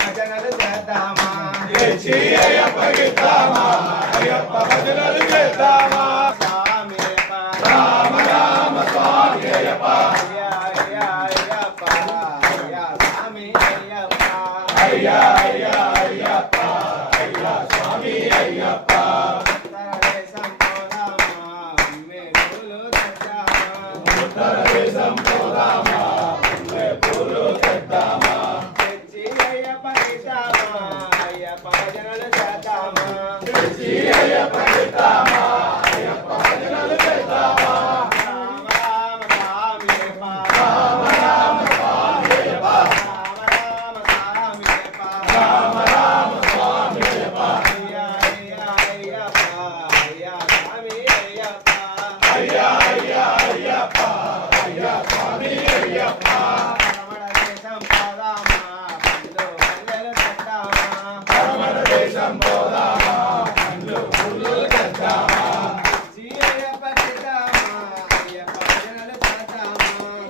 భజనలు చేద్దామా తెచ్చి అయ్యప్పగిద్దామా అయ్యప్ప భజనలు చేద్దామా స్వామి రామ రామ స్వామి అయ్యప్ప అయ్యప్ప అయ్యా స్వామి అయ్యప్ప అయ్యా అయ్యా అయ్యప్ప అయ్యా స్వామి అయ్యప్ప ఉత్తర దేశం పోదామా పూలు తెద్దామా తెచ్చి అయ్యప్పగిద్దామా అయ్యప్ప భజనలు చేద్దామా తెచ్చి అయ్యప్పగిద్దామా అయ్యప్ప భజనలు చేద్దామా రామ రామ స్వామి అయ్యప్ప రామ రామ స్వామి అయ్యప్ప అయ్యా అయ్యప్ప అయ్యా స్వామి అయ్యప్ప అయ్యా అయ్యా అయ్యప్ప అయ్యా స్వామి అయ్యప్ప రమణ దేశం పోదామా రమణ దేశం పోదామా పండ్లు పూలు తెద్దామా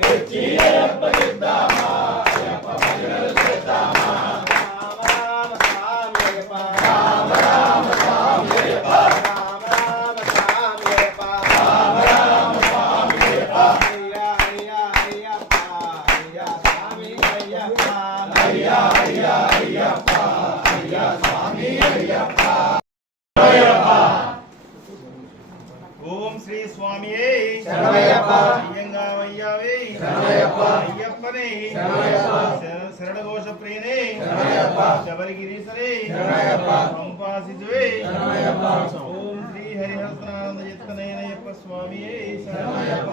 తెచ్చి అయ్యప్పగిద్దామా అయ్యప్ప భజనలు చేద్దామా రామ రామ స్వామి అయ్యప్ప రామ రామ స్వామి అయ్యప్ప అయ్యా అయ్యా అయ్యప్ప అయ్యా స్వామి అయ్యప్ప అయ్యప్ప ఓం శ్రీ స్వామి శరణమయ్యప్ప. అయ్యంగావయ్యావే శరణమయ్యప్ప. అయ్యప్పనే శరణమయ్యప్ప. శరణఘోష ప్రియనే శరణమయ్యప్ప. శబరిగిరీశరే శరణమయ్యప్ప. పంపాసిజువే శరణమయ్యప్ప. ఓం శ్రీ హరిహస్నానంద చిత్తనయనయ్యప్ప స్వామి శరణమయ్యప్ప.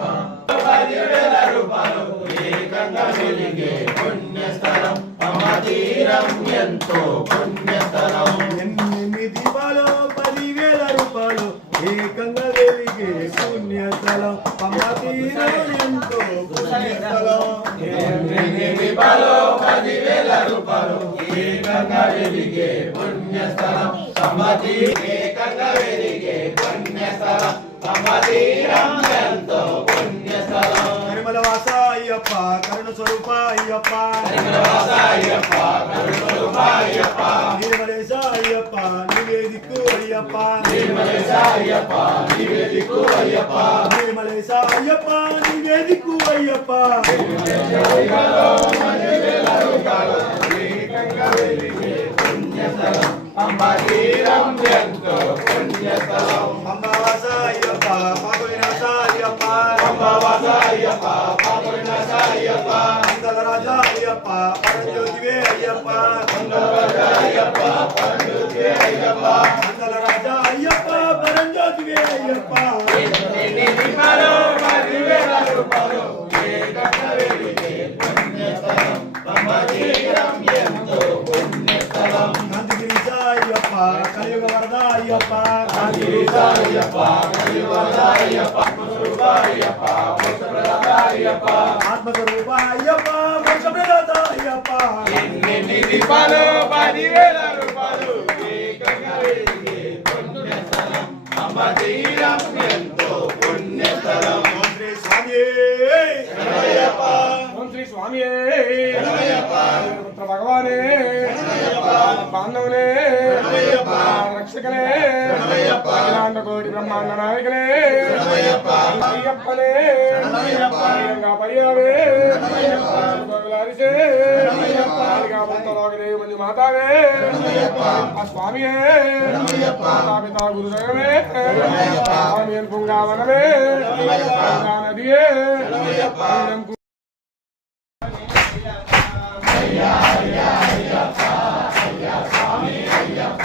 10,000 రూపాయలు ఏకంగా వెలిగే పుణ్యస్థలం అమతీరం ఎంతో పుణ్యస్థలం 8 దీపాలు 10,000 రూపాయలు ఏకంగా వెలిగే పుణ్యస్థలం పంపతీరం ఎంతో పుణ్యస్థలం 8 దీపాలు 10,000 రూపాయలు ఏకంగా వెలిగే పుణ్యస్థలం సమతి ఏకంగా వెలిగే పుణ్యస్థలం అమతీరం ఎంతో పుణ్యస్థలం కరిమలవాస అయ్యప్ప కరుణ స్వరూప అయ్యప్ప కరిమలవాస అయ్యప్ప కరుణ స్వరూప అయ్యప్ప నిర్మలేశ అయ్యప్ప నీవే దిక్కు అయ్యప్ప నిర్మలేశ అయ్యప్ప నీవే దిక్కు అయ్యప్ప నిర్మలేశ అయ్యప్ప నీవే దిక్కు అయ్యప్ప ఏకంగా వెలిగే పుణ్యస్థలం అంబతీరం ఎంతో పుణ్యస్థలం అంబావాస అయ్యప్ప పాప వినాశ అయ్యప్ప అంబవాస అయ్యప్ప పాపవినాశ అయ్యప్ప మంగళ రాజా అయ్యప్ప పరంజ్యోతివే అయ్యప్ప మంగళవాస అయ్యప్ప పరంజ్యోతి అయ్యప్ప మంగళ రాజా అయ్యప్ప పరంజ్యోతివే అయ్యప్ప దీపాలు 10,000 రూపాయలు ఏకంగా వెలిగే పుణ్యస్థలం అంబతీరం ఎంతో పుణ్యస్థలం నందిగిరీశ అయ్యప్ప కలియుగ వరద అయ్యప్ప గిరీశ అయ్యప్ప కలియుగ అయ్యప్ప స్వరూప అయ్యప్ప మోక్షప్రదాత అయ్యప్ప ఆత్మస్వరూప అయ్యప్ప మోక్షప్రదాత అయ్యప్ప ఎన్ని దీపాలు 10,000 రూపాయలు ఏకంగా వెలిగే పుణ్యస్థలం అంబతీరం ఎంతో పుణ్యస్థలం ఓం శ్రీ స్వామి శరణమయ్యప్ప ఓం శ్రీ స్వామి శరణమయ్యప్ప పుత్ర భగవానే బాంధవులే శరణమయ్యప్ప రక్షకలే శరణమయ్యప్ప అఖిలాండ కోటి బ్రహ్మాండ నాయకులే శరణమయ్యప్ప అయ్యప్పనే శరణమయ్యప్ప ప్రియంగా పర్యావే శరణమయ్యప్ప భగలారిసే శరణమయ్యప్ప భక్తలోకదేవి మంది మాతావే శరణమయ్యప్ప ఆ స్వామియే శరణమయ్యప్ప మాతాపిత గురుదయమే శరణమయ్యప్ప స్వామి పుంగావనమే శరణమయ్యప్ప నదియే శరణమయ్యప్ప అయ్యా అయ్యా అయ్యప్ప అయ్యా స్వామి అయ్యప్ప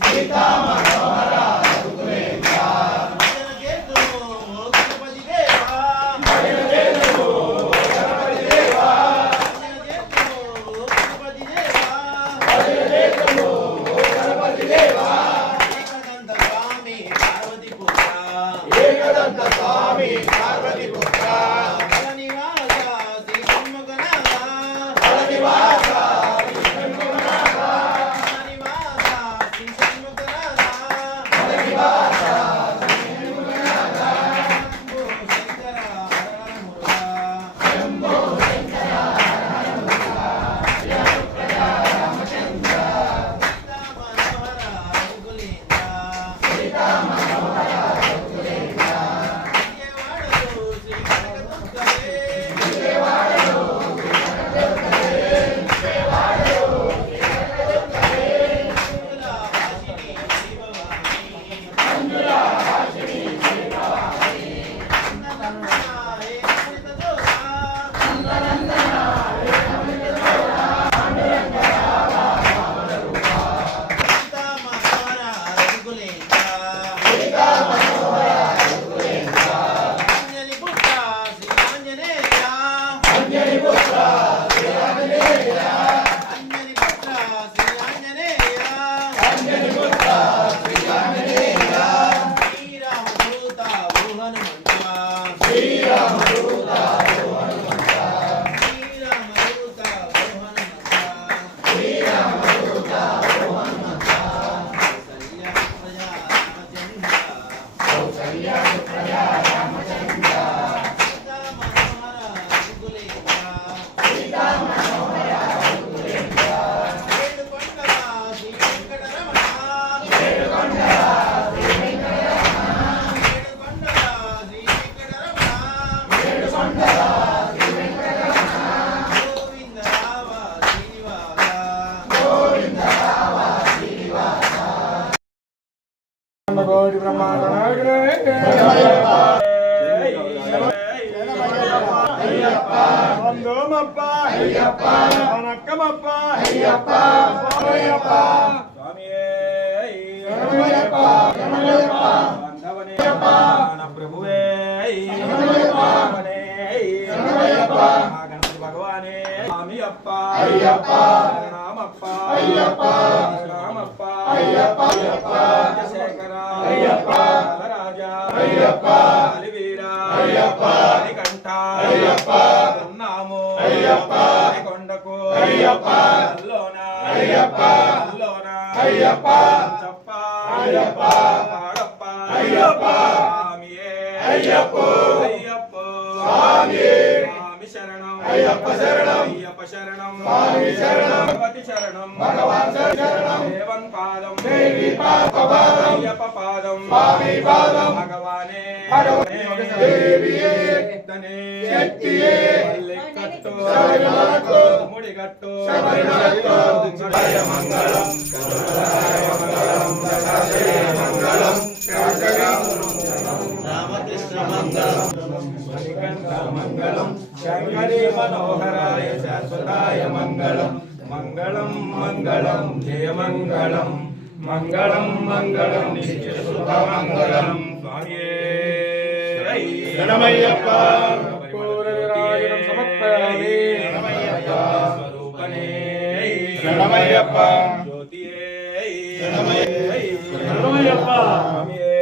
సీతా మనోహర రఘుకులేంద్ర స్వామి పార్వతి పుత్ర నివాస శ్రీ షణ్ముఖనాథ నివాస కోటి బ్రహ్మాండ నాయకుడే వందోమప్ప వనక్కమప్ప స్వామయ్యప్ప ప్రభువే గణపతి భగవానే స్వామి అప్ప రామప్ప రామప్ప శేఖర రాజా అలివీర కంఠ ఉన్నాము కొండకు అల్లోన చప్ప పాడప్ప స్వామి శరణం అయ్యప్ప శరణం స్వామి శరణం భగవతి శరణం భగవాన్ శరణం దేవన్ పాదం దేవి పాదం అయ్యప్ప పాదం స్వామి పాదం భగవానే దేవియే తనే శక్తియే మల్లికట్టు శబరిమలకు ముడిగట్టు శబరిమలకు జయ మంగళం కరుణాయ మంగళం దశయ మంగళం రామకృష్ణ మంగళం శ్రీకంఠ మంగళం శంకరీ మనోహరాయ శాశ్వతాయ మంగళం మంగళం మంగళం జయ మంగళం మంగళం మంగళం నిత్య శుభ మంగళం స్వామియే శరణమయ్యప్ప పూర్వవిరాజనం సమర్పయామి శరణమయ్యప్ప స్వరూపనే శరణమయ్యప్ప జ్యోతియే శరణమయ్యప్ప స్వామియే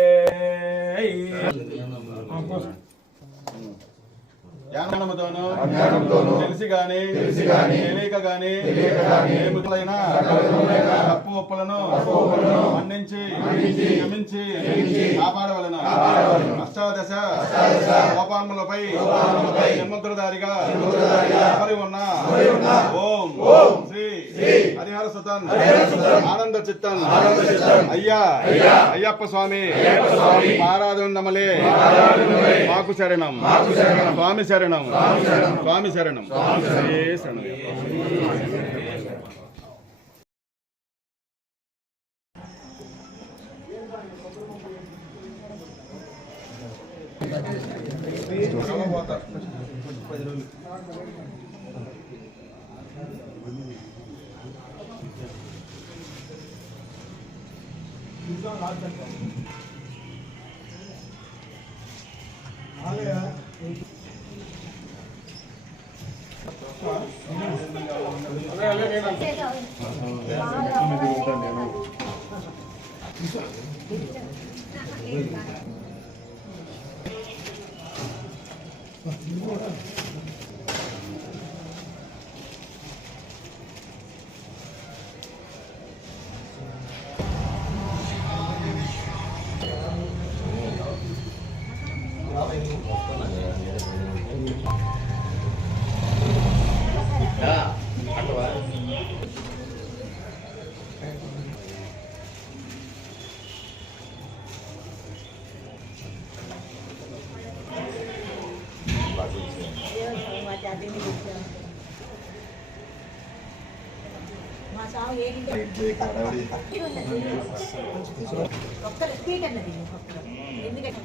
జ్ఞానముతోను తెలిసి గాని తెలియక గాని ఏమిటైనా తప్పు ఒప్పులను మన్నించి క్షమించి కాపాడవలెను. అష్టాదశ సోపానములపై జన్మద్రధారిగా ఎవరి ఉన్నా ఓం శ్రీ హరిహర సుతన్ ఆనంద చిత్తన్ అయ్యప్ప స్వామి పారాధనమలే మాకు శరణం స్వామి శరణం స్వామి శరణం శరణం. మా సాగు ఒక్కరు స్పీకర్ ఎందుకంటే